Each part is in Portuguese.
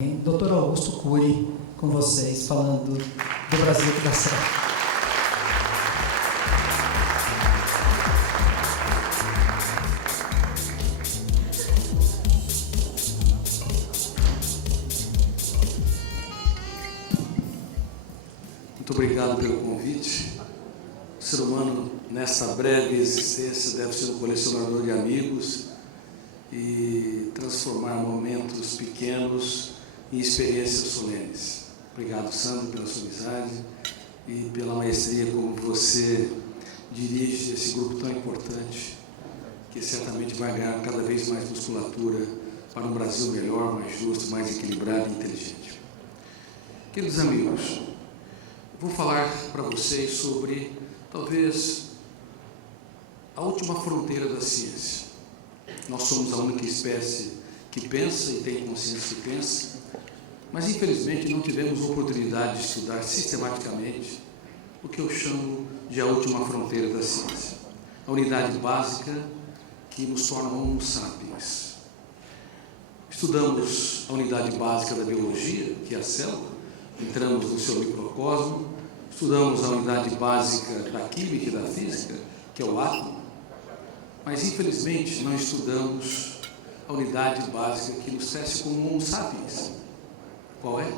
Dr. Augusto Cury, com vocês, falando do Brasil que dá certo. Muito obrigado pelo convite. O ser humano, nessa breve existência, deve ser um colecionador de amigos e transformar momentos pequenos em experiências solenes. Obrigado, Sandro, pela sua amizade e pela maestria como você dirige esse grupo tão importante, que certamente vai ganhar cada vez mais musculatura para um Brasil melhor, mais justo, mais equilibrado e inteligente. Queridos amigos, vou falar para vocês sobre, talvez, a última fronteira da ciência. Nós somos a única espécie que pensa e tem consciência que pensa, mas, infelizmente, não tivemos oportunidade de estudar sistematicamente o que eu chamo de a última fronteira da ciência, a unidade básica que nos torna Homo sapiens. Estudamos a unidade básica da biologia, que é a célula, entramos no seu microcosmo, estudamos a unidade básica da química e da física, que é o átomo, mas, infelizmente, não estudamos a unidade básica que nos tece como Homo sapiens. Qual é?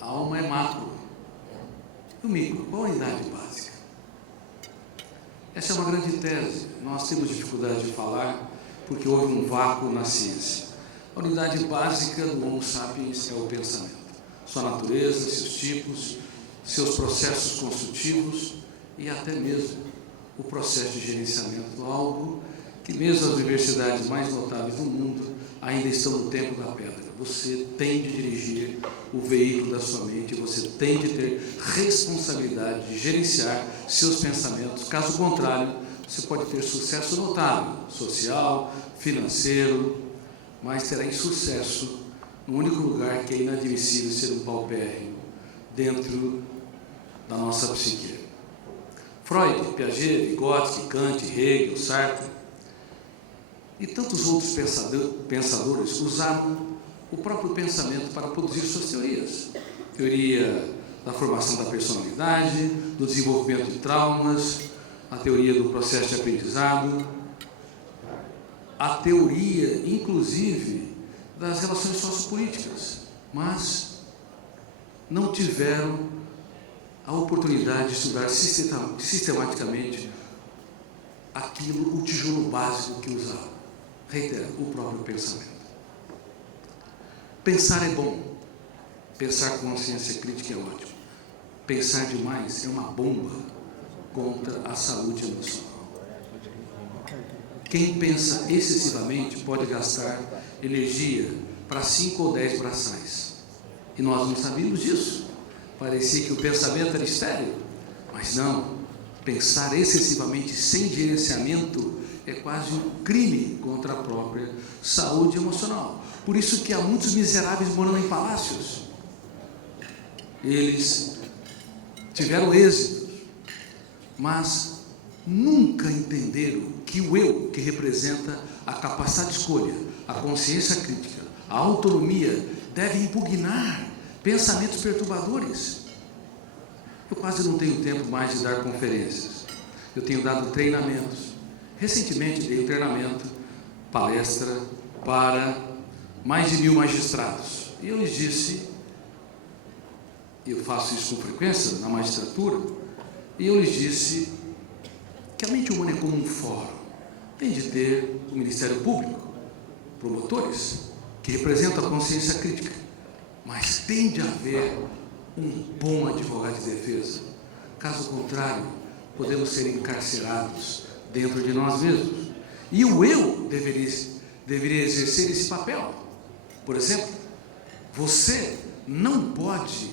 A alma é macro. E o micro? Qual a unidade básica? Essa é uma grande tese. Nós temos dificuldade de falar porque houve um vácuo na ciência. A unidade básica do Homo sapiens é o pensamento. Sua natureza, seus tipos, seus processos construtivos e até mesmo o processo de gerenciamento, algo que mesmo as universidades mais notáveis do mundo ainda estão no tempo da pedra. Você tem de dirigir o veículo da sua mente, você tem de ter responsabilidade de gerenciar seus pensamentos. Caso contrário, você pode ter sucesso notável, social, financeiro, mas terá insucesso no único lugar que é inadmissível ser um paupérrimo dentro da nossa psique. Freud, Piaget, Vygotsky, Kant, Hegel, Sartre e tantos outros pensadores usaram o próprio pensamento para produzir suas teorias. Teoria da formação da personalidade, do desenvolvimento de traumas, a teoria do processo de aprendizado, a teoria, inclusive, das relações sociopolíticas, mas não tiveram a oportunidade de estudar sistematicamente aquilo, o tijolo básico que usavam. Reitero, o próprio pensamento. Pensar é bom. Pensar com consciência crítica é ótimo. Pensar demais é uma bomba contra a saúde emocional. Quem pensa excessivamente pode gastar energia para 5 ou 10 braçais. E nós não sabíamos disso. Parecia que o pensamento era estéril, mas não. Pensar excessivamente sem gerenciamento é quase um crime contra a própria saúde emocional. Por isso que há muitos miseráveis morando em palácios. Eles tiveram êxito, mas nunca entenderam que o eu, que representa a capacidade de escolha, a consciência crítica, a autonomia, deve impugnar pensamentos perturbadores. Eu quase não tenho tempo mais de dar conferências. Eu tenho dado treinamentos. Recentemente dei um treinamento, palestra, para mais de 1000 magistrados. E eu lhes disse, eu faço isso com frequência na magistratura, e eu lhes disse que a mente humana é como um fórum. Tem de ter o Ministério Público, promotores, que representam a consciência crítica, mas tem de haver um bom advogado de defesa. Caso contrário, podemos ser encarcerados dentro de nós mesmos. E o eu deveria exercer esse papel. Por exemplo, você não pode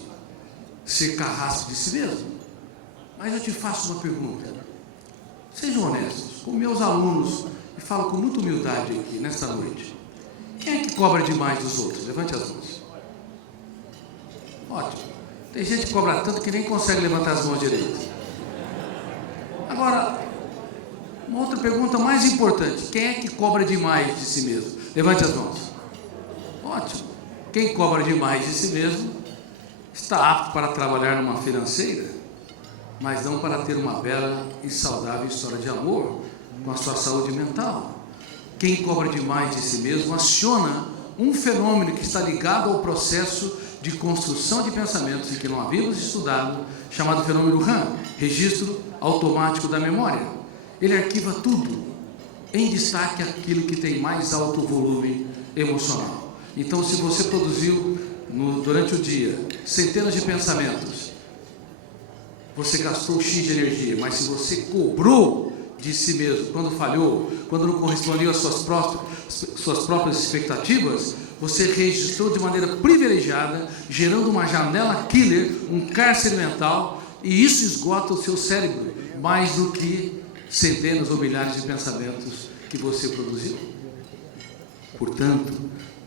ser carrasco de si mesmo. Mas eu te faço uma pergunta. Sejam honestos, com meus alunos, e falo com muita humildade aqui, nesta noite. Quem é que cobra demais dos outros? Levante as mãos. Ótimo. Tem gente que cobra tanto que nem consegue levantar as mãos direito. Agora, Uma outra pergunta mais importante: quem é que cobra demais de si mesmo? Levante as mãos. Ótimo. Quem cobra demais de si mesmo está apto para trabalhar numa financeira, mas não para ter uma bela e saudável história de amor com a sua saúde mental. Quem cobra demais de si mesmo aciona um fenômeno que está ligado ao processo de construção de pensamentos e que não havíamos estudado, chamado fenômeno RAM, registro automático da memória. Ele arquiva tudo, em destaque aquilo que tem mais alto volume emocional. Então, se você produziu durante o dia centenas de pensamentos, você gastou X de energia, mas se você cobrou de si mesmo, quando falhou, quando não correspondeu às suas próprias expectativas, você registrou de maneira privilegiada, gerando uma janela killer, um cárcere mental, e isso esgota o seu cérebro, mais do que centenas ou milhares de pensamentos que você produziu. Portanto,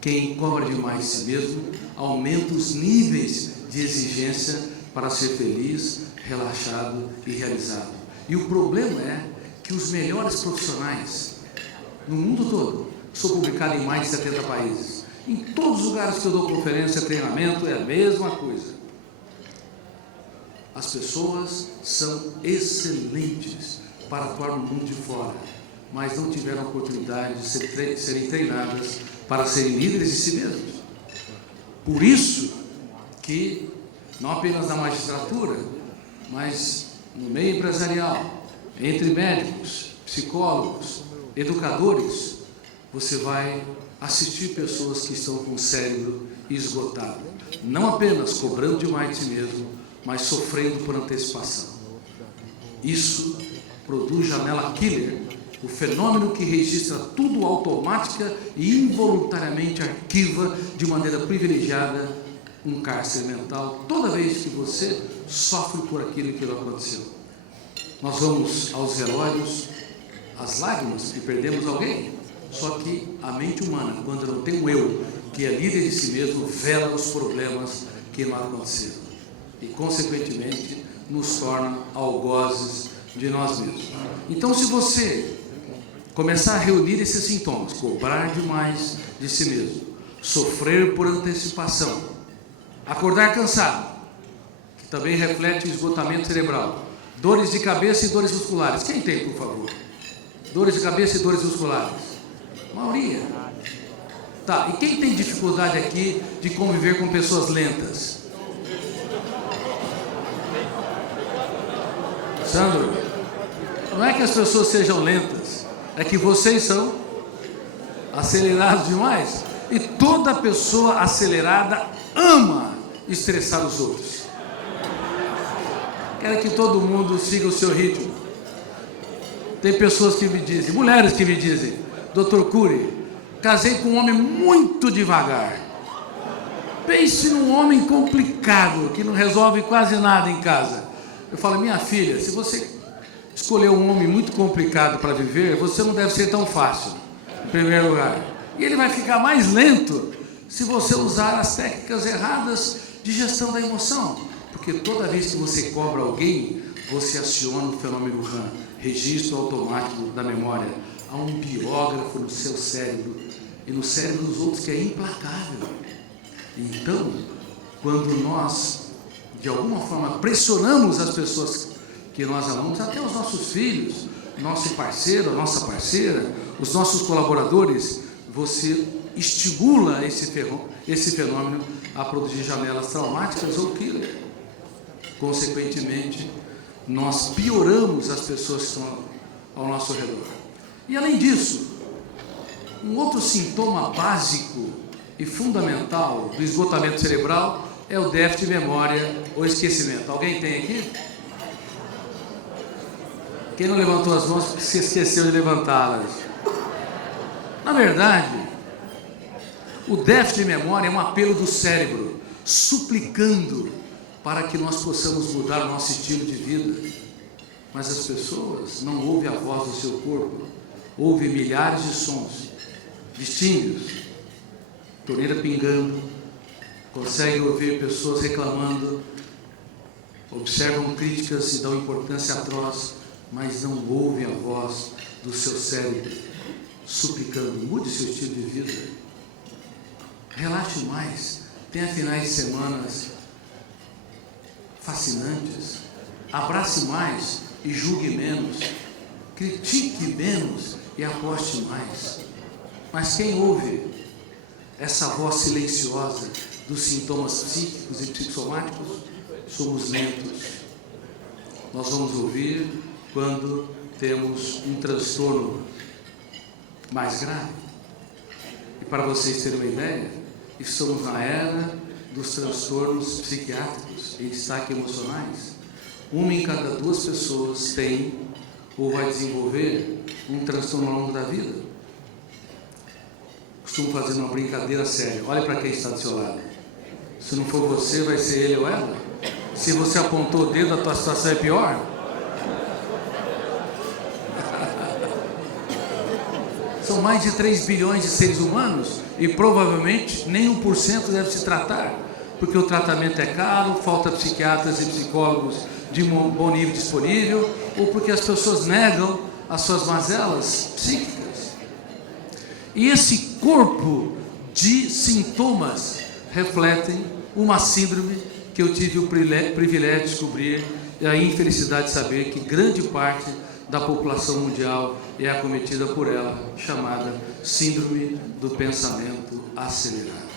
quem cobra demais de si mesmo, aumenta os níveis de exigência para ser feliz, relaxado e realizado. E o problema é que os melhores profissionais no mundo todo, sou publicado em mais de 70 países, em todos os lugares que eu dou conferência, treinamento, é a mesma coisa. As pessoas são excelentes para atuar no mundo de fora, mas não tiveram a oportunidade de serem treinadas para serem líderes de si mesmos. Por isso que, não apenas na magistratura, mas no meio empresarial, entre médicos, psicólogos, educadores, você vai assistir pessoas que estão com o cérebro esgotado, não apenas cobrando demais de si mesmo, mas sofrendo por antecipação. Isso produz janela killer, o fenômeno que registra tudo automática e involuntariamente arquiva de maneira privilegiada um cárcere mental toda vez que você sofre por aquilo que não aconteceu. Nós vamos aos relógios, às lágrimas, que perdemos alguém. Só que a mente humana, quando não tem um eu, que é líder de si mesmo, vela os problemas que não aconteceram. E, consequentemente, nos torna algozes de nós mesmos. Então, se você começar a reunir esses sintomas, cobrar demais de si mesmo, sofrer por antecipação, acordar cansado, que também reflete o esgotamento cerebral, dores de cabeça e dores musculares. Quem tem, por favor? Dores de cabeça e dores musculares? Maioria. Tá, e quem tem dificuldade aqui de conviver com pessoas lentas? Sandro, não é que as pessoas sejam lentas, é que vocês são acelerados demais. E toda pessoa acelerada ama estressar os outros. Quero que todo mundo siga o seu ritmo. Tem pessoas que me dizem, mulheres que me dizem, Dr. Cury, casei com um homem muito devagar. Pense num homem complicado, que não resolve quase nada em casa. Eu falo, minha filha, se você escolher um homem muito complicado para viver, você não deve ser tão fácil, em primeiro lugar. E ele vai ficar mais lento se você usar as técnicas erradas de gestão da emoção. Porque toda vez que você cobra alguém, você aciona o fenômeno RAM, registro automático da memória. Há um biógrafo no seu cérebro e no cérebro dos outros que é implacável. Então, quando nós, de alguma forma, pressionamos as pessoas que nós amamos, até os nossos filhos, nosso parceiro, a nossa parceira, os nossos colaboradores, você estimula esse fenômeno a produzir janelas traumáticas ou killer. Consequentemente, nós pioramos as pessoas que estão ao nosso redor. E além disso, um outro sintoma básico e fundamental do esgotamento cerebral é o déficit de memória ou esquecimento. Alguém tem aqui? Quem não levantou as mãos porque se esqueceu de levantá-las. Na verdade, o déficit de memória é um apelo do cérebro, suplicando para que nós possamos mudar o nosso estilo de vida. Mas as pessoas não ouvem a voz do seu corpo, ouvem milhares de sons distintos, torneira pingando, conseguem ouvir pessoas reclamando, observam críticas e dão importância atroz mas não ouvem a voz do seu cérebro suplicando: mude seu estilo de vida, relaxe mais, tenha finais de semanas fascinantes, abrace mais e julgue menos, critique menos e aposte mais. Mas quem ouve essa voz silenciosa dos sintomas psíquicos e psicossomáticos somos lentos. Nós vamos ouvir quando temos um transtorno mais grave. E para vocês terem uma ideia, estamos na era dos transtornos psiquiátricos e destaque emocionais. 1 em cada 2 pessoas tem ou vai desenvolver um transtorno ao longo da vida. Costumo fazer uma brincadeira séria. Olhe para quem está do seu lado. Se não for você, vai ser ele ou ela. Se você apontou o dedo, a tua situação é pior. São mais de 3 bilhões de seres humanos e provavelmente nem 1% deve se tratar, porque o tratamento é caro, falta psiquiatras e psicólogos de bom nível disponível, ou porque as pessoas negam as suas mazelas psíquicas. E esse corpo de sintomas refletem uma síndrome que eu tive o privilégio de descobrir e a infelicidade de saber que grande parte da população mundial é acometida por ela, chamada síndrome do pensamento acelerado.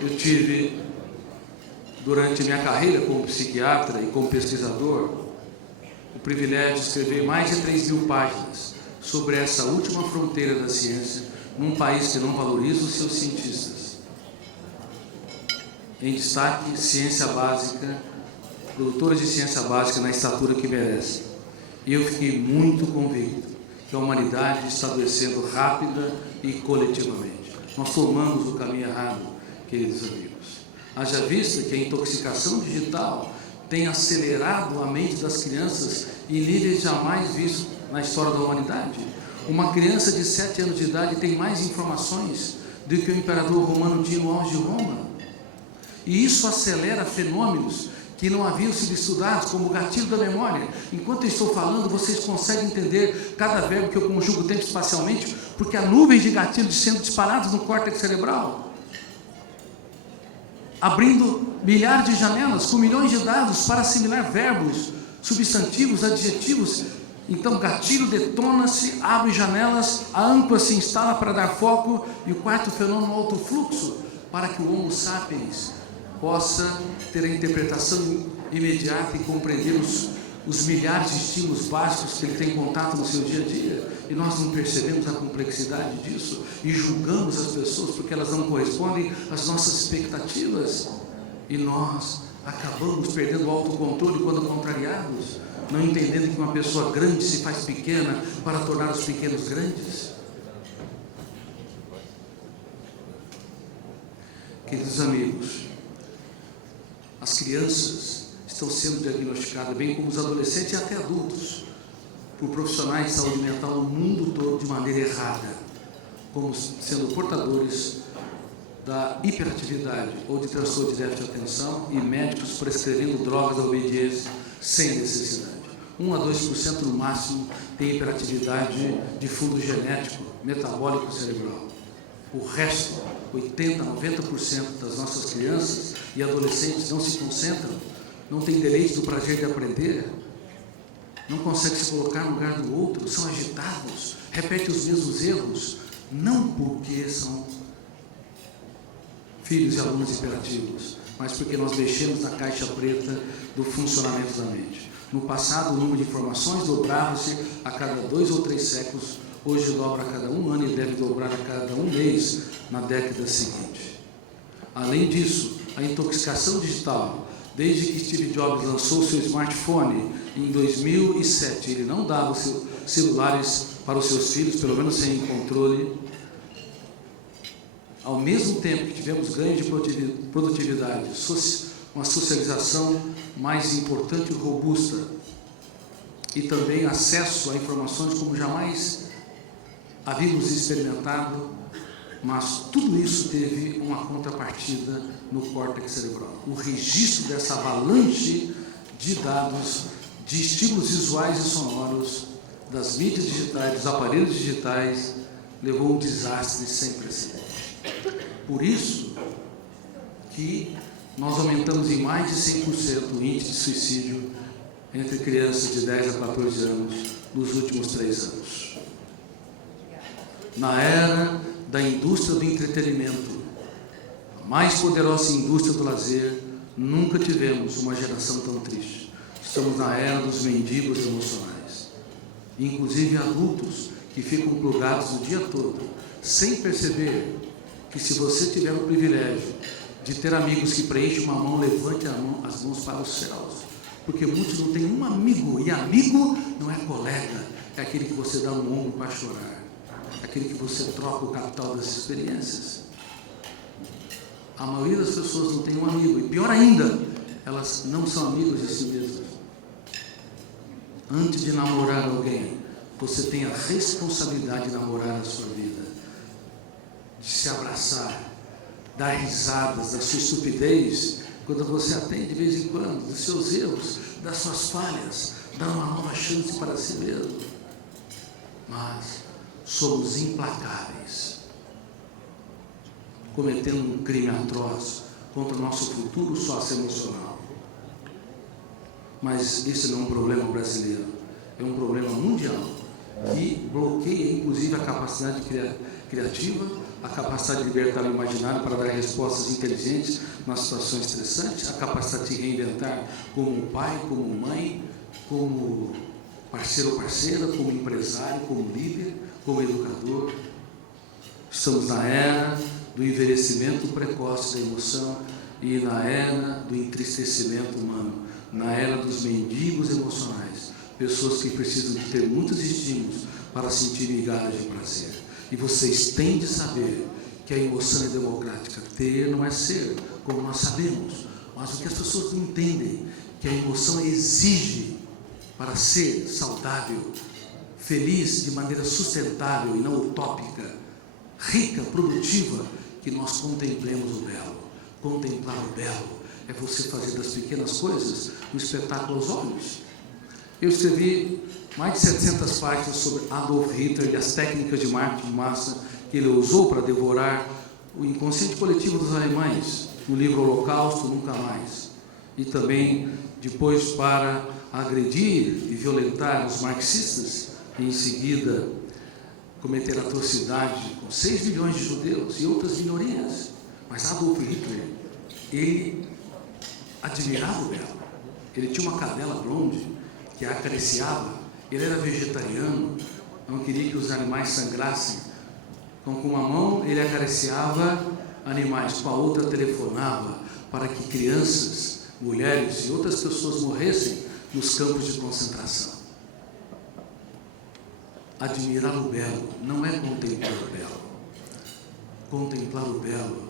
Eu tive, durante minha carreira como psiquiatra e como pesquisador, o privilégio de escrever mais de 3.000 páginas sobre essa última fronteira da ciência num país que não valoriza os seus cientistas. Em destaque, ciência básica, produtores de ciência básica na estatura que merecem. E eu fiquei muito convicto que a humanidade está adoecendo rápida e coletivamente. Nós tomamos o caminho errado, queridos amigos. Haja vista que a intoxicação digital tem acelerado a mente das crianças em níveis jamais vistos na história da humanidade. Uma criança de 7 anos de idade tem mais informações do que o imperador romano tinha no auge de Roma. E isso acelera fenômenos que não haviam sido estudados, como o gatilho da memória. Enquanto eu estou falando, vocês conseguem entender cada verbo que eu conjugo tempo espacialmente, porque há nuvens de gatilhos sendo disparados no córtex cerebral, abrindo milhares de janelas com milhões de dados para assimilar verbos, substantivos, adjetivos. Então, gatilho detona-se, abre janelas, a âncora se instala para dar foco, e o quarto fenômeno, alto fluxo, para que o Homo sapiens possa ter a interpretação imediata e compreender os milhares de estímulos básicos que ele tem contato no seu dia a dia. E nós não percebemos a complexidade disso e julgamos as pessoas porque elas não correspondem às nossas expectativas. E nós acabamos perdendo o autocontrole quando contrariados, não entendendo que uma pessoa grande se faz pequena para tornar os pequenos grandes. Queridos amigos, as crianças estão sendo diagnosticadas, bem como os adolescentes e até adultos, por profissionais de saúde mental no mundo todo de maneira errada, como sendo portadores da hiperatividade ou de transtorno de déficit de atenção, e médicos prescrevendo drogas da obediência sem necessidade. 1 a 2% no máximo tem hiperatividade de fundo genético, metabólico cerebral. O resto, 80% a 90% das nossas crianças e adolescentes não se concentram, não têm deleite do prazer de aprender, não conseguem se colocar no lugar do outro, são agitados, repetem os mesmos erros, não porque são filhos e alunos hiperativos, mas porque nós mexemos na caixa preta do funcionamento da mente. No passado, o número de informações dobrava-se a cada 2 ou 3 séculos, hoje dobra a cada 1 ano e deve dobrar a cada 1 mês na década seguinte. Além disso, a intoxicação digital, desde que Steve Jobs lançou seu smartphone em 2007, ele não dava os celulares para os seus filhos, pelo menos sem controle. Ao mesmo tempo que tivemos ganho de produtividade, uma socialização mais importante e robusta, e também acesso a informações como jamais havíamos experimentado, mas tudo isso teve uma contrapartida no córtex cerebral. O registro dessa avalanche de dados, de estímulos visuais e sonoros, das mídias digitais, dos aparelhos digitais, levou a um desastre sem precedentes. Por isso que nós aumentamos em mais de 100% o índice de suicídio entre crianças de 10 a 14 anos nos últimos 3 anos. Na era da indústria do entretenimento, a mais poderosa indústria do lazer, nunca tivemos uma geração tão triste. Estamos na era dos mendigos emocionais. Inclusive adultos que ficam plugados o dia todo, sem perceber que se você tiver o privilégio de ter amigos que preenchem uma mão, levante as mãos para os céus. Porque muitos não têm um amigo, e amigo não é colega, é aquele que você dá um ombro para chorar, é aquele que você troca o capital das experiências. A maioria das pessoas não tem um amigo, e pior ainda, elas não são amigas de si mesmas. Antes de namorar alguém, você tem a responsabilidade de namorar a sua vida, de se abraçar, dar risadas da sua estupidez, quando você atende de vez em quando, dos seus erros, das suas falhas, dar uma nova chance para si mesmo. Mas somos implacáveis, cometendo um crime atroz contra o nosso futuro socioemocional. Mas esse não é um problema brasileiro, é um problema mundial, que bloqueia inclusive a capacidade criativa, a capacidade de libertar o imaginário para dar respostas inteligentes nas situações estressantes, a capacidade de reinventar como pai, como mãe, como parceiro ou parceira, como empresário, como líder, como educador. Estamos na era do envelhecimento precoce da emoção e na era do entristecimento humano, na era dos mendigos emocionais, pessoas que precisam de ter muitos estímulos para sentir migalhas de prazer. E vocês têm de saber que a emoção é democrática. Ter não é ser, como nós sabemos. Mas o que as pessoas não entendem, que a emoção exige para ser saudável, feliz de maneira sustentável e não utópica, rica, produtiva, que nós contemplemos o belo. Contemplar o belo é você fazer das pequenas coisas um espetáculo aos olhos. Eu escrevi mais de 700 páginas sobre Adolf Hitler e as técnicas de marketing de massa que ele usou para devorar o inconsciente coletivo dos alemães, no livro Holocausto Nunca Mais. E também, depois, para agredir e violentar os marxistas, e em seguida cometer atrocidade com 6 milhões de judeus e outras minorias. Mas Adolf Hitler, ele admirava o belo. Ele tinha uma cadela blonde que a acariciava. Ele era vegetariano, não queria que os animais sangrassem. Então, com uma mão ele acariciava animais, com a outra telefonava para que crianças, mulheres e outras pessoas morressem nos campos de concentração. Admirar o belo não é contemplar o belo. Contemplar o belo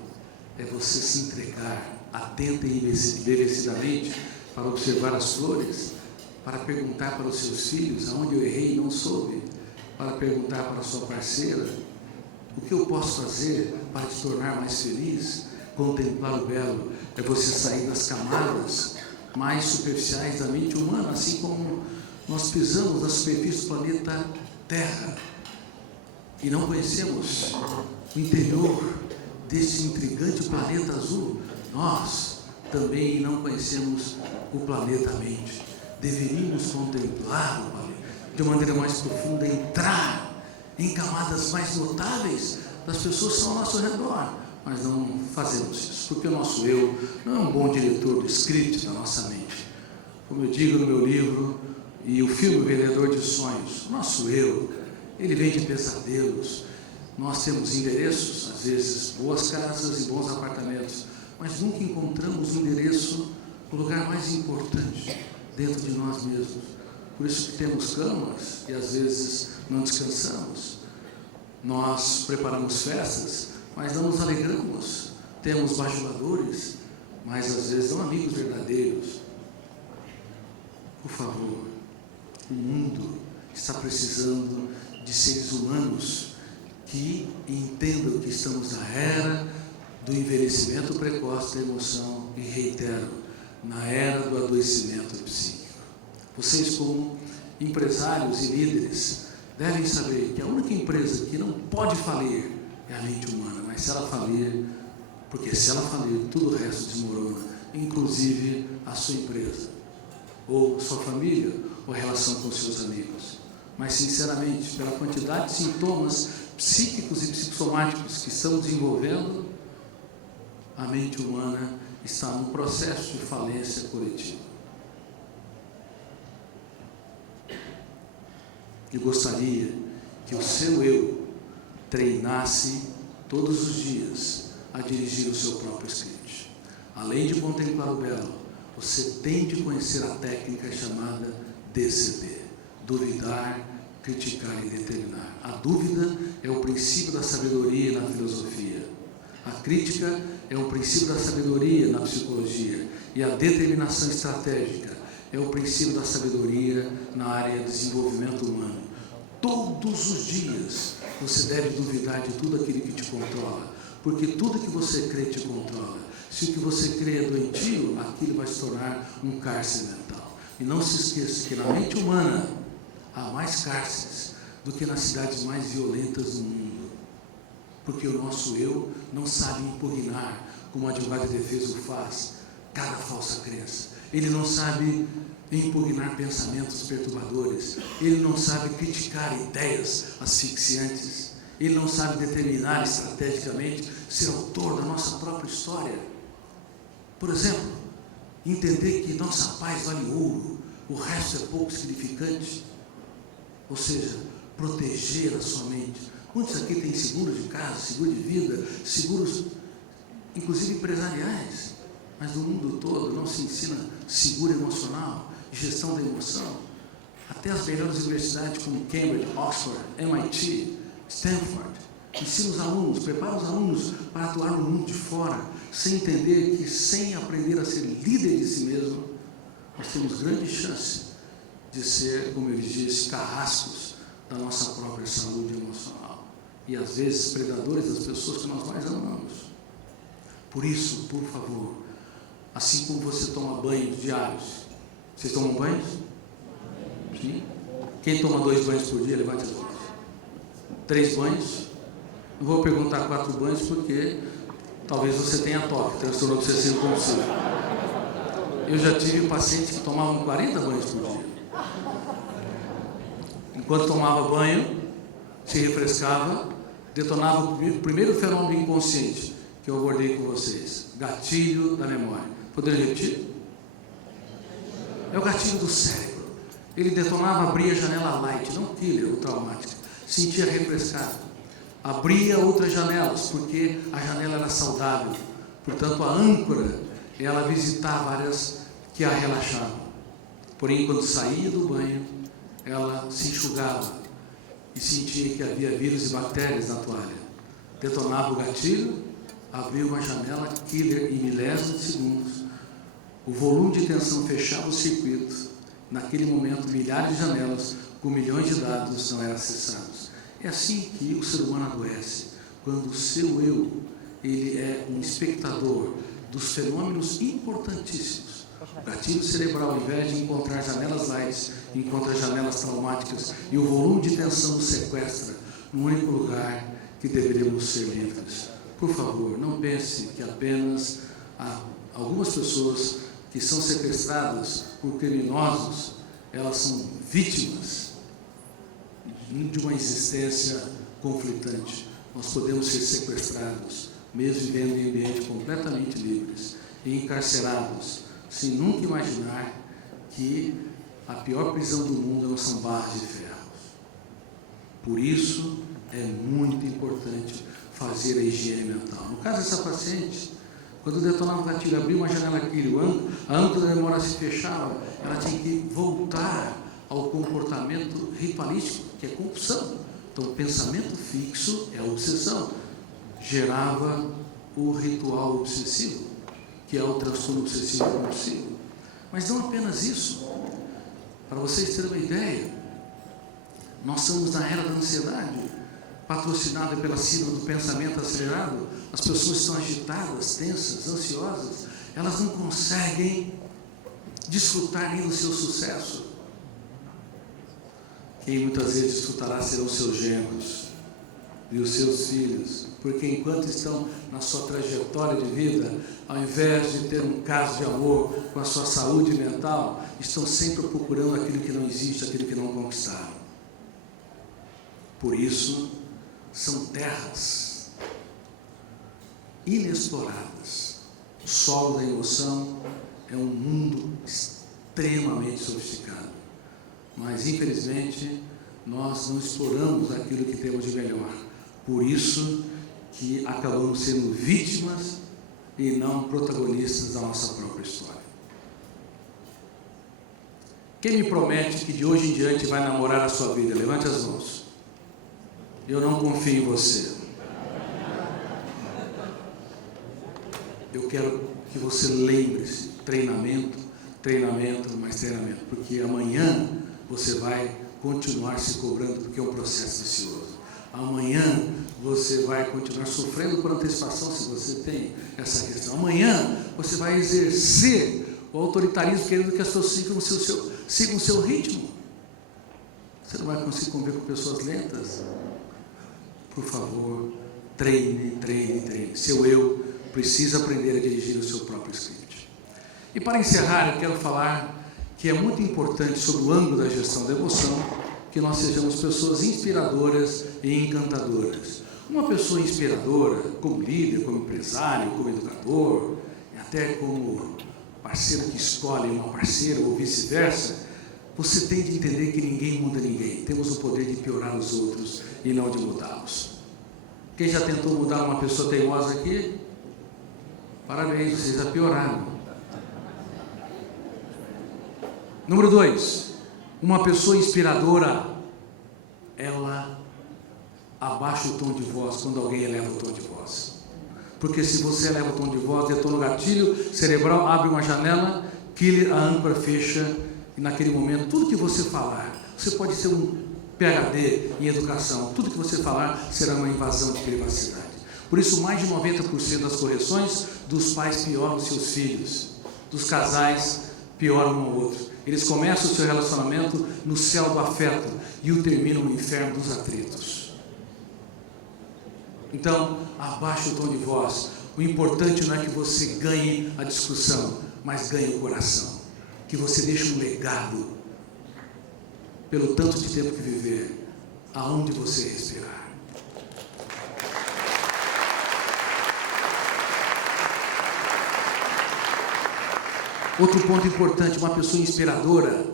é você se entregar atenta e envelhecidamente para observar as flores, para perguntar para os seus filhos aonde eu errei e não soube, para perguntar para a sua parceira o que eu posso fazer para te tornar mais feliz. Contemplar o belo é você sair das camadas mais superficiais da mente humana, assim como nós pisamos na superfície do planeta Terra e não conhecemos o interior desse intrigante planeta azul. Nós também não conhecemos o planeta mente. Deveríamos contemplar de maneira mais profunda, entrar em camadas mais notáveis das pessoas que estão ao nosso redor, mas não fazemos isso, porque o nosso eu não é um bom diretor do script da nossa mente. Como eu digo no meu livro e o filme Vendedor de Sonhos, o nosso eu, ele vem de pesadelos. Nós temos endereços, às vezes boas casas e bons apartamentos, mas nunca encontramos o endereço, o lugar mais importante dentro de nós mesmos. Por isso que temos camas e às vezes não descansamos. Nós preparamos festas, mas não nos alegramos. Temos bajuladores, mas às vezes não amigos verdadeiros. Por favor, o mundo está precisando de seres humanos que entendam que estamos na era do envelhecimento precoce da emoção, e reitero, na era do adoecimento psíquico. Vocês, como empresários e líderes, devem saber que a única empresa que não pode falir é a mente humana, mas se ela falir, porque se ela falir, tudo o resto desmorona, inclusive a sua empresa, ou sua família, ou a relação com seus amigos. Mas, sinceramente, pela quantidade de sintomas psíquicos e psicossomáticos que estão desenvolvendo, a mente humana está num processo de falência coletiva. Eu gostaria que o seu eu treinasse todos os dias a dirigir o seu próprio script. Além de contemplar o belo, você tem de conhecer a técnica chamada DCD: duvidar, criticar e determinar. A dúvida é o princípio da sabedoria na filosofia. A crítica é o princípio da sabedoria na psicologia. E a determinação estratégica é o princípio da sabedoria na área de desenvolvimento humano. Todos os dias você deve duvidar de tudo aquilo que te controla, porque tudo que você crê te controla. Se o que você crê é doentio, aquilo vai se tornar um cárcere mental. E não se esqueça que na mente humana há mais cárceres do que nas cidades mais violentas do mundo, porque o nosso eu não sabe impugnar, como o advogado de defesa o faz, cada falsa crença. Ele não sabe impugnar pensamentos perturbadores, ele não sabe criticar ideias asfixiantes, ele não sabe determinar estrategicamente ser autor da nossa própria história. Por exemplo, entender que nossa paz vale ouro, o resto é pouco significante. Ou seja, proteger a sua mente. Muitos aqui têm seguros de casa, seguro de vida, seguros, inclusive empresariais, mas no mundo todo não se ensina seguro emocional, gestão da emoção. Até as melhores universidades como Cambridge, Oxford, MIT, Stanford, ensinam os alunos, preparam os alunos para atuar no mundo de fora, sem entender que sem aprender a ser líder de si mesmo, nós temos grande chance de ser, como eu disse, carrascos da nossa própria saúde emocional e às vezes predadores das pessoas que nós mais amamos. Por isso, por favor, assim como você toma banhos diários, vocês tomam banhos? Sim? Quem toma 2 banhos por dia, levante as mãos. 3 banhos? Não vou perguntar 4 banhos porque talvez você tenha TOC, transtorno obsessivo compulsivo. Eu já tive pacientes que tomavam 40 banhos por dia. Enquanto tomava banho, se refrescava, detonava o primeiro fenômeno inconsciente que eu abordei com vocês: gatilho da memória. Poderia repetir? É o gatilho do cérebro. Ele detonava, abria a janela light, não killer ou traumática. Sentia refrescado. Abria outras janelas, porque a janela era saudável. Portanto, a âncora, ela visitava áreas que a relaxavam. Porém, quando saía do banho, ela se enxugava e sentia que havia vírus e bactérias na toalha. Detonava o gatilho, abria uma janela killer em milésimos de segundos. O volume de tensão fechava o circuito. Naquele momento, milhares de janelas com milhões de dados não eram acessados. É assim que o ser humano adoece, quando o seu eu, ele é um espectador dos fenômenos importantíssimos. O gatilho cerebral, ao invés de encontrar janelas light, encontra janelas traumáticas e o volume de tensão nos sequestra no único lugar que deveríamos ser livres. Por favor, não pense que apenas algumas pessoas que são sequestradas por criminosos, elas são vítimas de uma existência conflitante. Nós podemos ser sequestrados, mesmo vivendo em ambientes completamente livres, e encarcerados, sem nunca imaginar que a pior prisão do mundo não são barras de ferros. Por isso, é muito importante fazer a higiene mental. No caso dessa paciente, quando detonava o gatilho, abria uma janela aqui, a âncora da memória se fechava, ela tinha que voltar ao comportamento ritualístico, que é compulsão. Então, o pensamento fixo é a obsessão. Gerava o ritual obsessivo, que é o transtorno obsessivo compulsivo. Mas não apenas isso. Para vocês terem uma ideia, nós estamos na era da ansiedade, patrocinada pela síndrome do pensamento acelerado. As pessoas estão agitadas, tensas, ansiosas. Elas não conseguem desfrutar nem do seu sucesso. Quem muitas vezes desfrutará serão os seus genros e os seus filhos, porque enquanto estão na sua trajetória de vida, ao invés de ter um caso de amor com a sua saúde mental, estão sempre procurando aquilo que não existe, aquilo que não conquistaram. Por isso, são terras inexploradas. O solo da emoção é um mundo extremamente sofisticado, mas infelizmente nós não exploramos aquilo que temos de melhor. Por isso que acabamos sendo vítimas e não protagonistas da nossa própria história. Quem me promete que de hoje em diante vai namorar a sua vida? Levante as mãos. Eu não confio em você. Eu quero que você lembre-se, treinamento, mais treinamento, porque amanhã você vai continuar se cobrando, porque é um processo vicioso. Amanhã você vai continuar sofrendo por antecipação, se você tem essa questão. Amanhã você vai exercer o autoritarismo, querendo que as pessoas sigam o seu ritmo. Você não vai conseguir conviver com pessoas lentas. Por favor, treine. Seu eu precisa aprender a dirigir o seu próprio script. E para encerrar, eu quero falar que é muito importante, sobre o ângulo da gestão da emoção, que nós sejamos pessoas inspiradoras e encantadoras. Uma pessoa inspiradora, como líder, como empresário, como educador, até como parceiro que escolhe uma parceira ou vice-versa, você tem de entender que ninguém muda ninguém. Temos o poder de piorar os outros e não de mudá-los. Quem já tentou mudar uma pessoa teimosa aqui? Parabéns, vocês já pioraram. Número 2, uma pessoa inspiradora, ela abaixa o tom de voz quando alguém eleva o tom de voz. Porque se você eleva o tom de voz, detona o gatilho cerebral, abre uma janela, que a âncora fecha, e naquele momento, tudo que você falar, você pode ser um PhD em educação, tudo que você falar será uma invasão de privacidade. Por isso, mais de 90% das correções dos pais pioram os seus filhos, dos casais pioram um ao outro. Eles começam o seu relacionamento no céu do afeto e o terminam no inferno dos atritos. Então, abaixe o tom de voz. O importante não é que você ganhe a discussão, mas ganhe o coração. Que você deixe um legado, pelo tanto de tempo que viver, aonde você respirar. Outro ponto importante, uma pessoa inspiradora,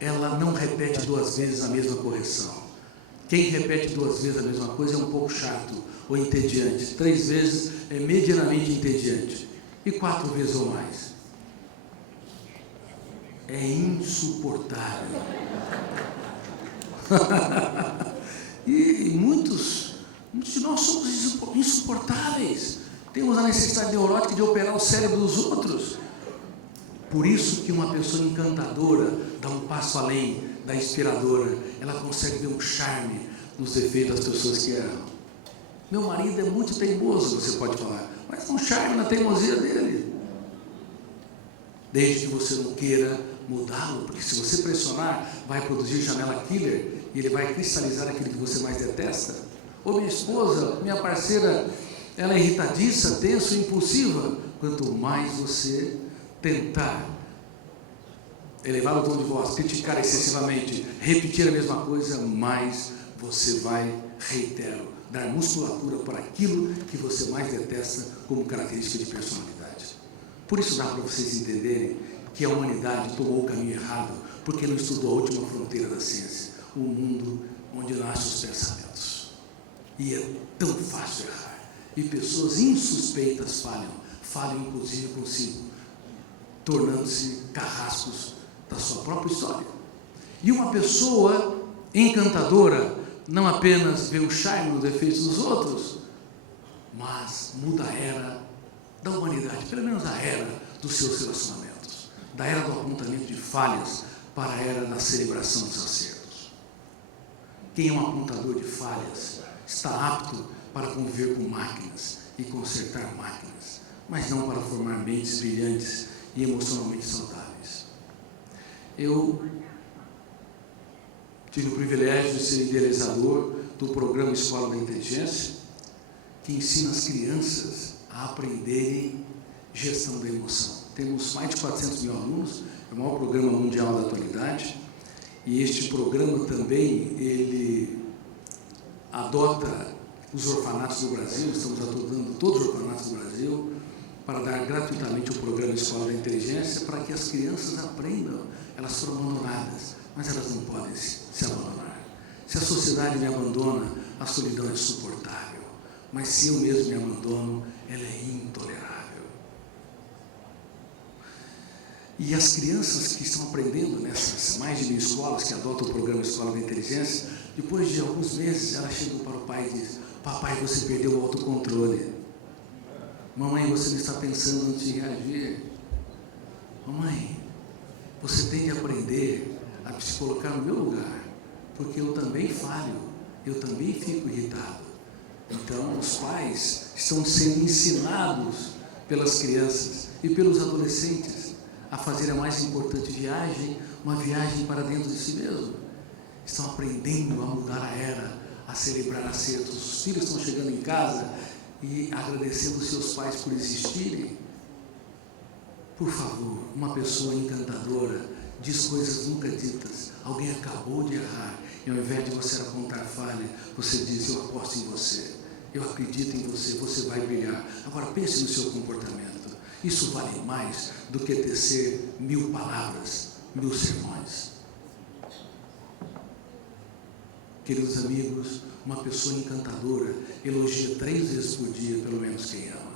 ela não repete 2 vezes a mesma correção. Quem repete 2 vezes a mesma coisa é um pouco chato ou entediante. 3 vezes é medianamente entediante. E 4 vezes ou mais é insuportável. E muitos de nós somos insuportáveis. Temos a necessidade neurótica de operar o cérebro dos outros. Por isso que uma pessoa encantadora dá um passo além da inspiradora. Ela consegue ver um charme nos defeitos das pessoas que erram. Meu marido é muito teimoso, você pode falar, mas há um charme na teimosia dele. Desde que você não queira mudá-lo, porque se você pressionar, vai produzir janela killer e ele vai cristalizar aquilo que você mais detesta. Ou minha esposa, minha parceira, ela é irritadiça, tensa, impulsiva. Quanto mais você tentar elevar o tom de voz, criticar excessivamente, repetir a mesma coisa, mais você vai, reitero, dar musculatura para aquilo que você mais detesta como característica de personalidade. Por isso dá para vocês entenderem que a humanidade tomou o caminho errado, porque não estudou a última fronteira da ciência, o mundo onde nascem os pensamentos. E é tão fácil errar. E pessoas insuspeitas falham inclusive consigo, tornando-se carrascos da sua própria história. E uma pessoa encantadora não apenas vê o charme nos defeitos dos outros, mas muda a era da humanidade, pelo menos a era dos seus relacionamentos, da era do apontamento de falhas para a era da celebração dos acertos. Quem é um apontador de falhas está apto para conviver com máquinas e consertar máquinas, mas não para formar mentes brilhantes e emocionalmente saudáveis. Eu tive o privilégio de ser idealizador do programa Escola da Inteligência, que ensina as crianças a aprenderem gestão da emoção. Temos mais de 400 mil alunos, é o maior programa mundial da atualidade, e este programa também, ele adota os orfanatos do Brasil, estamos adotando todos os orfanatos do Brasil, para dar gratuitamente o programa Escola da Inteligência, para que as crianças aprendam. Elas foram abandonadas, mas elas não podem se abandonar. Se a sociedade me abandona, a solidão é suportável, mas se eu mesmo me abandono, ela é intolerável. E as crianças que estão aprendendo nessas mais de 1000 escolas que adotam o programa Escola da Inteligência, depois de alguns meses, elas chegam para o pai e dizem: papai, você perdeu o autocontrole. Mamãe, você não está pensando antes de reagir. Mamãe, você tem de aprender a se colocar no meu lugar, porque eu também falho, eu também fico irritado. Então, os pais estão sendo ensinados pelas crianças e pelos adolescentes a fazer a mais importante viagem, uma viagem para dentro de si mesmo. Estão aprendendo a mudar a era, a celebrar acertos. Os filhos estão chegando em casa e agradecendo seus pais por existirem. Por favor, uma pessoa encantadora diz coisas nunca ditas. Alguém acabou de errar e ao invés de você apontar falha, você diz: eu aposto em você, eu acredito em você, você vai brilhar. Agora pense no seu comportamento. Isso vale mais do que tecer 1000 palavras, 1000 sermões. Queridos amigos, uma pessoa encantadora elogia 3 vezes por dia, pelo menos, quem ama.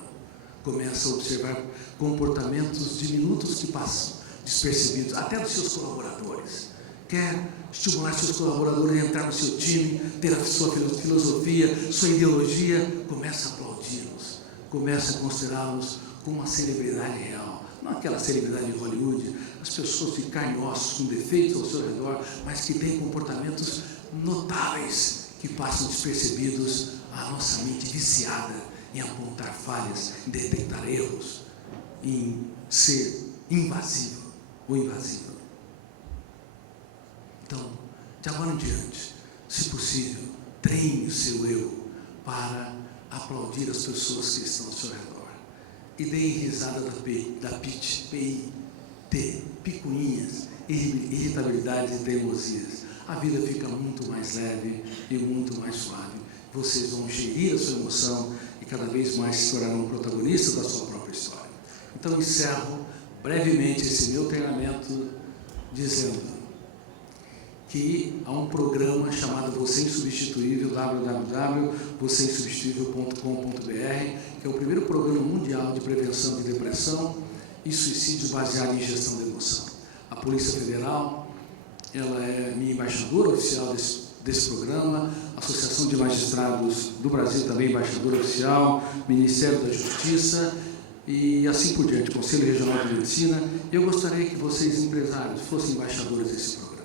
Começa a observar comportamentos diminutos que passam despercebidos, até dos seus colaboradores. Quer estimular seus colaboradores a entrar no seu time, ter a sua filosofia, sua ideologia, começa a aplaudi-los, começa a considerá-los como uma celebridade real, não aquela celebridade de Hollywood, as pessoas de carne e ossos, com defeitos ao seu redor, mas que têm comportamentos notáveis, que passam despercebidos à nossa mente viciada em apontar falhas, em detectar erros, em ser invasivo ou invasivo. Então, de agora em diante, se possível, treine o seu eu para aplaudir as pessoas que estão ao seu redor. E deem risada da PIT, P-I-T, picuinhas, irritabilidade e teimosias. A vida fica muito mais leve e muito mais suave. Vocês vão gerir a sua emoção e cada vez mais se tornarão protagonistas da sua própria história. Então, encerro brevemente esse meu treinamento dizendo que há um programa chamado Você Insubstituível, www.vocêinsubstituível.com.br, que é o primeiro programa mundial de prevenção de depressão e suicídio baseado em gestão da emoção. A Polícia Federal, ela é minha embaixadora oficial desse programa, a Associação de Magistrados do Brasil também embaixadora oficial, Ministério da Justiça e assim por diante, Conselho Regional de Medicina. Eu gostaria que vocês, empresários, fossem embaixadores desse programa.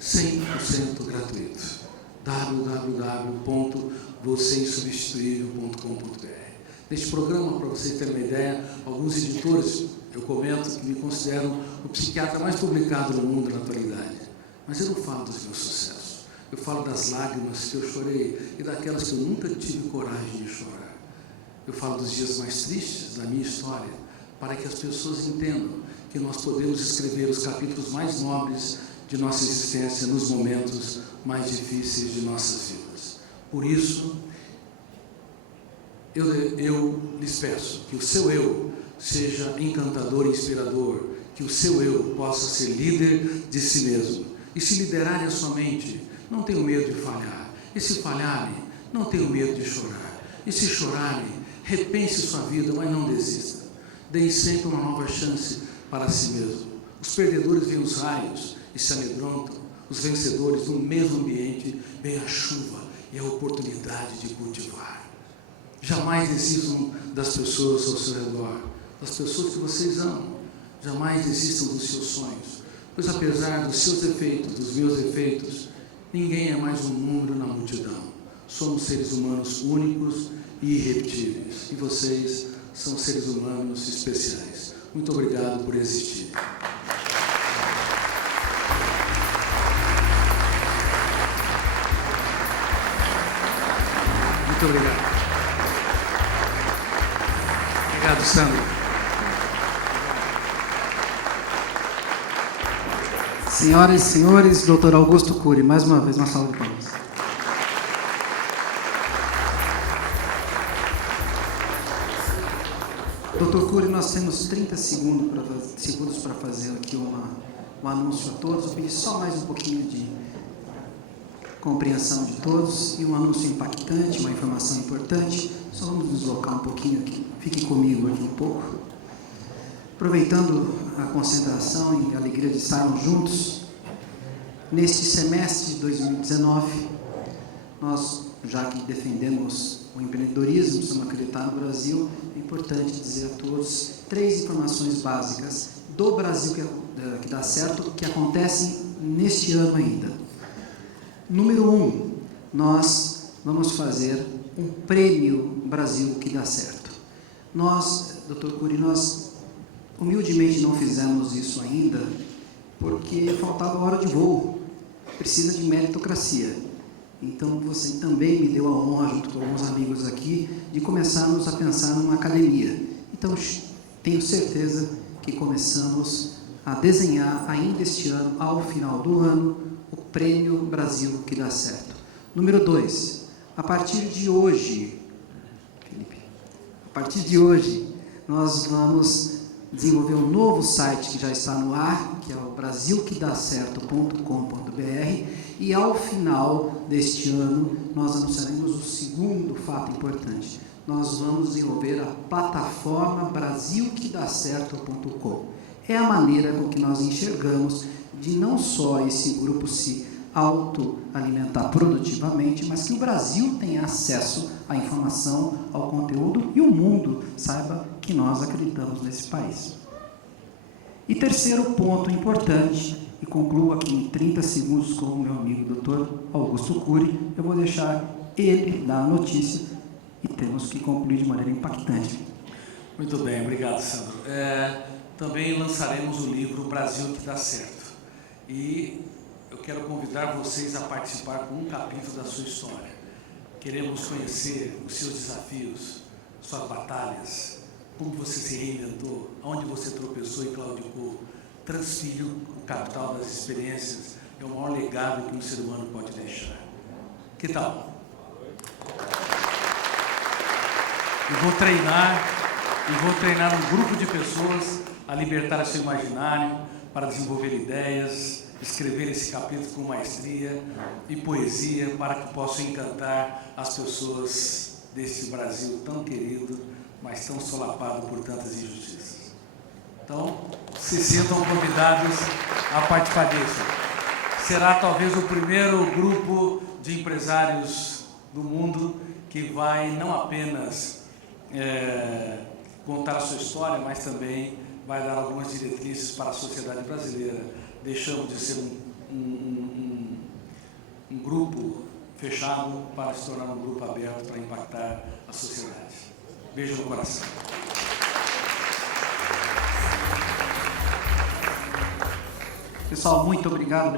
100% gratuito. www.vocêinsubstituível.com.br. Neste programa, para vocês terem uma ideia, alguns editores, eu comento, que me consideram o psiquiatra mais publicado no mundo na atualidade. Mas eu não falo dos meus sucessos. Eu falo das lágrimas que eu chorei e daquelas que eu nunca tive coragem de chorar. Eu falo dos dias mais tristes da minha história, para que as pessoas entendam que nós podemos escrever os capítulos mais nobres de nossa existência nos momentos mais difíceis de nossas vidas. Por isso, eu lhes peço que o seu eu seja encantador e inspirador, que o seu eu possa ser líder de si mesmo. E se liderarem a sua mente, não tenham medo de falhar. E se falharem, não tenham medo de chorar. E se chorarem, repense sua vida, mas não desista. Deem sempre uma nova chance para si mesmo. Os perdedores veem os raios e se amedrontam, os vencedores no mesmo ambiente veem a chuva e a oportunidade de cultivar. Jamais desistam das pessoas ao seu redor, das pessoas que vocês amam. Jamais desistam dos seus sonhos, pois apesar dos seus defeitos, dos meus defeitos, ninguém é mais um número na multidão. Somos seres humanos únicos e irrepetíveis, e vocês são seres humanos especiais. Muito obrigado por existir. Muito obrigado. Obrigado, Sandro. Senhoras e senhores, Dr. Augusto Cury, mais uma vez uma salva de palmas. Dr. Cury, nós temos 30 segundos para fazer aqui um anúncio a todos. Eu pedi só mais um pouquinho de compreensão de todos e um anúncio impactante, uma informação importante. Só vamos nos deslocar um pouquinho aqui. Fique comigo aqui um pouco. Aproveitando a concentração e a alegria de estarmos juntos, neste semestre de 2019, nós, já que defendemos o empreendedorismo, precisamos acreditar no Brasil, é importante dizer a todos 3 informações básicas do Brasil que dá certo, que acontecem neste ano ainda. Número 1, nós vamos fazer um prêmio Brasil que dá certo. Nós, Dr. Cury, nós humildemente não fizemos isso ainda porque faltava hora de voo, precisa de meritocracia. Então, você também me deu a honra, junto com alguns amigos aqui, de começarmos a pensar numa academia. Então, tenho certeza que começamos a desenhar ainda este ano, ao final do ano, o Prêmio Brasil que dá certo. Número 2, a partir de hoje, Felipe, nós vamos desenvolver um novo site que já está no ar, que é o brasilquedacerto.com.br, e ao final deste ano nós anunciaremos o segundo fato importante. Nós vamos desenvolver a plataforma brasilquedacerto.com. É a maneira com que nós enxergamos de não só esse grupo se autoalimentar produtivamente, mas que o Brasil tenha acesso à informação, ao conteúdo e o mundo saiba que nós acreditamos nesse país. E terceiro ponto importante, e concluo aqui em 30 segundos com o meu amigo Dr. Augusto Cury, eu vou deixar ele dar a notícia e temos que concluir de maneira impactante. Muito bem, obrigado, Sandro. Também lançaremos o livro Brasil que dá certo. E eu quero convidar vocês a participar com um capítulo da sua história. Queremos conhecer os seus desafios, suas batalhas, como você se reinventou, onde você tropeçou e claudicou. Transfira o capital das experiências, é o maior legado que um ser humano pode deixar. Que tal? Eu vou treinar um grupo de pessoas a libertar seu imaginário, para desenvolver ideias, escrever esse capítulo com maestria e poesia, para que possam encantar as pessoas desse Brasil tão querido, mas tão solapado por tantas injustiças. Então, se sintam convidados a participar disso. Será talvez o primeiro grupo de empresários do mundo que vai não apenas contar a sua história, mas também vai dar algumas diretrizes para a sociedade brasileira. Deixamos de ser um grupo fechado para se tornar um grupo aberto para impactar a sociedade. Beijo no coração. Pessoal, muito obrigado.